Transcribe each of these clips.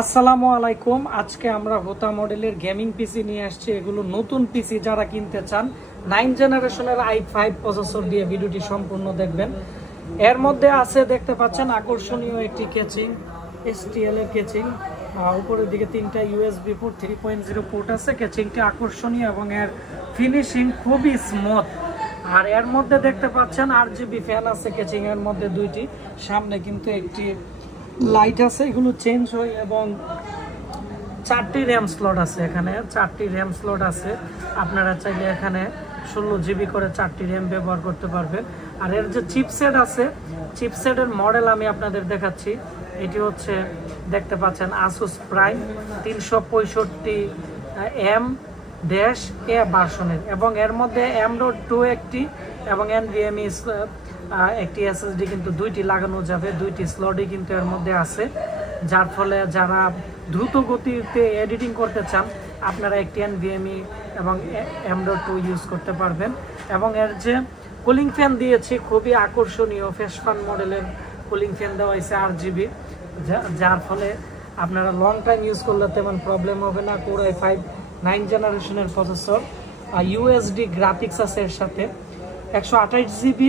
আসসালামু আলাইকুম। আজকে আমরা হোতা মডেলের গেমিং পিসি নিয়ে আসছি। এগুলো নতুন পিসি, যারা কিনতে চান 9 জেনারেশনের i5 প্রসেসর দিয়ে ভিডিওটি সম্পূর্ণ দেখবেন। এর মধ্যে আছে, দেখতে পাচ্ছেন, আকর্ষণীয় একটি কেচিং, STL এর কেচিং। উপরের দিকে 3টা USB পোর্ট 3.0 পোর্ট আছে। কেচিংটি আকর্ষণীয় এবং এর ফিনিশিং খুবই স্মুথ। আর এর মধ্যে দেখতে পাচ্ছেন RGB ফ্যান আছে কেচিং এর মধ্যে দুইটি, সামনে কিন্তু একটি লাইট আছে, এগুলো চেঞ্জ হয় এবং 4টি র্যাম স্লট আছে। এখানে 4টি র্যাম স্লট আছে। আপনারা চাইলে এখানে 16 GB করে 4টি র্যাম ব্যবহার করতে পারবেন। আর এর যে চিপসেট আছে, চিপসেটের মডেল আমি আপনাদের দেখাচ্ছি। এটি হচ্ছে, দেখতে পাচ্ছেন, Asus Prime 365M-A ভার্সনের, এবং এর মধ্যে M.2 একটি এবং NVMe একটি SSD কিন্তু দুইটি লাগানো যাবে। দুইটি স্লটই কিন্তু এর মধ্যে আছে, যার ফলে যারা দ্রুত গতিতে এডিটিং করতে চান আপনারা একটি NVMe এবং M.2 ইউজ করতে পারবেন। এবং এর যে কুলিং ফ্যান দিয়েছি, খুবই আকর্ষণীয় ফেসফান মডেলের কুলিং ফ্যান দেওয়া হয়েছে RGB, যার ফলে আপনারা লং টাইম ইউজ করলে তেমন প্রবলেম হবে না। Core i5 9 জেনারেশনের প্রসেসর, USD গ্রাফিক্স আছে এর সাথে, 128 GB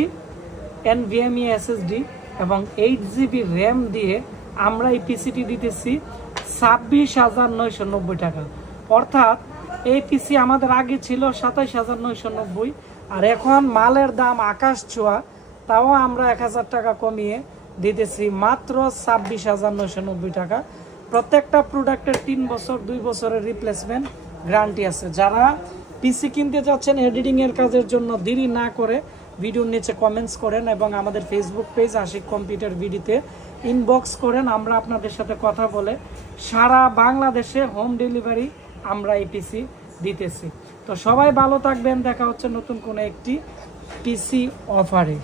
NVMe SSD এবং 8 GB র্যাম দিয়ে আমরা এই পিসিটি দিতেছি 26,990 টাকা। অর্থাৎ এই পিসি আমাদের আগে ছিল 27,990, আর এখন মালের দাম আকাশ ছোঁয়া, তাও আমরা 1000 টাকা কমিয়ে দিতেছি মাত্র 26,990 টাকা। প্রত্যেকটা প্রোডাক্টের 3 বছর 2 বছরের রিপ্লেসমেন্ট গ্যারান্টি আছে। যারা পিসি কিনতে যাচ্ছেন এডিটিং এর কাজের জন্য, দেরি না করে ভিডিওর নিচে কমেন্টস করেন এবং আমাদের ফেসবুক পেজ আশিক কম্পিউটার ভিডিওতে ইনবক্স করেন। আমরা আপনাদের সাথে কথা বলে সারা বাংলাদেশে হোম ডেলিভারি আমরা এই পিসি দিতেছি। তো সবাই ভালো থাকবেন, দেখা হচ্ছে নতুন কোনো একটি পিসি অফারে।